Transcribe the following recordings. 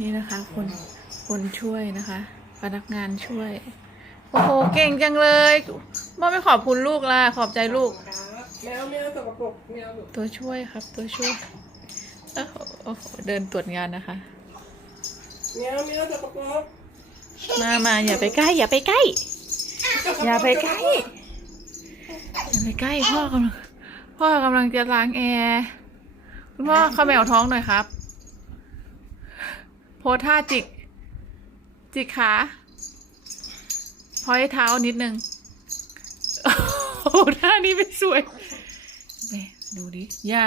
นี่นะคะคนคนช่วยนะคะ พนักงานช่วย โอ้โหเก่งจังเลยพ่อไม่ขอบคุณลูกล่ะขอบใจลูก แมวแมวสกปรกแมวลูกตัวช่วยครับ ตัวช่วยโอ้โหโอ้โหเดินตรวจงานนะคะ แมวแมวสกปรกมามาอย่าไปใกล้ อย่าไปใกล้ อย่าไปใกล้ อย่าไปใกล้พ่อกำลังพ่อกำลังจะล้างแอร์คุณพ่อเขมวท้องหน่อยครับโพ สท่าจิก จิกขาพอยเท้านิดนึง โอ้โหท่านี้ไม่สวยแม่ดูดิ อย่า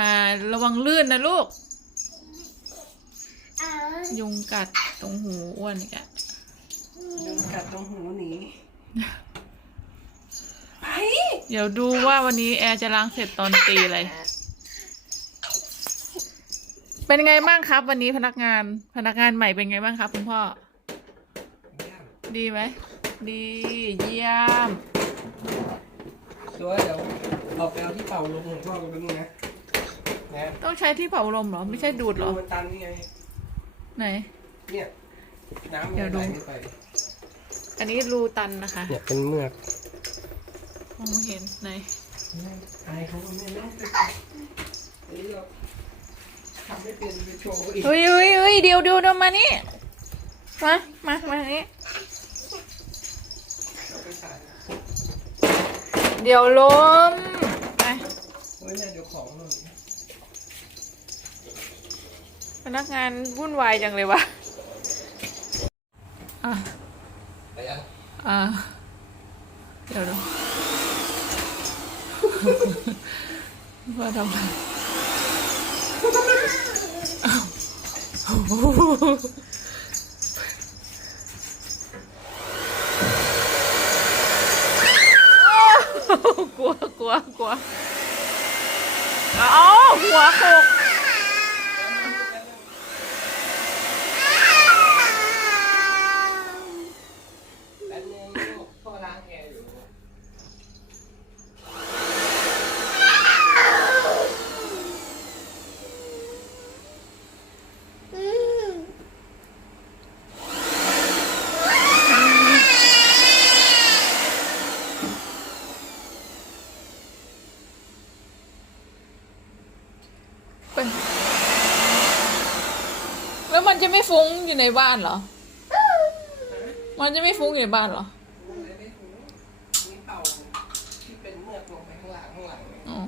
ระวังลื่นนะลูก ยุงกัดตรงหูอ้วนอีกอะยุงกัดตรงหูหนีไป เดี๋ยวดูว่าวันนี้แอร์จะล้างเสร็จตอนตีอะไร เป็นไงบ้างครับวันนี้พนักงานพนักงานใหม่เป็นไงบ้างครับคุณพ่อ ดีไหม ดีเยี่ยมตัวเดี๋ยวออกไปเอาที่เป่าลมของพ่อกันนึงนะนะต้องใช้ที่เป่าลมเหรอ ไม่ใช่ดูดเหรอ มันตันนี่ไง ไหน เนี่ย น้ำเดี๋ยวดูไหลไม่ไป อันนี้รูตันนะคะ เนี่ยเป็นเมือกมองไม่เห็นไหนอายเขาก็ไม่รู้อันนี้เรา ทำไม่เป็นไปโชว์อีกเฮ้ยเฮ้ยเฮ้ยเดี๋ยวเดี๋ยวเดี๋ยวมานี่มามามาทางนี้เราไปถ่ายเดี๋ยวล้มไปเฮ้ยเนี่ยเดี๋ยวของหล่นพนักงานวุ่นวายจังเลยวะอะไปยังอ่าเดี๋ยวดู ว่าทำไมอ้าวโอ้โห กลัวกลัวกลัวเอ้าหัวโขก แป๊บนึงลูกพ่อล้างแอร์อยู่ เป็น แล้วมันจะไม่ฟุ้งอยู่ในบ้านเหรอ มันจะไม่ฟุ้งอยู่ในบ้านเหรอไม่ได้ถูนี่เป่าที่เป็นเมือกลงไปข้างหลังข้างหลังเนี่ย อ๋อ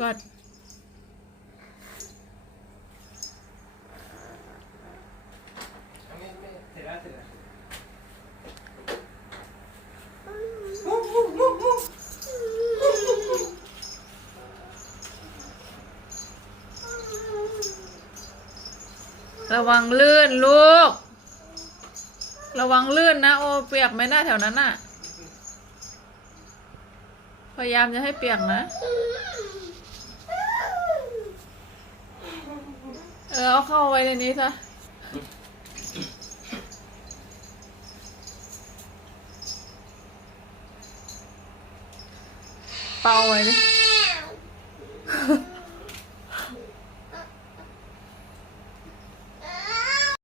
กด อันนี้ไม่เสร็จแล้วเสร็จแล้ว ระวังลื่นลูก ระวังลื่นนะ โอเปียกไหมหน้าแถวนั้นน่ะ พยายามจะให้เปียกนะ เออเอาเข้าไว้ในนี้ซะเป่าไว้ดิ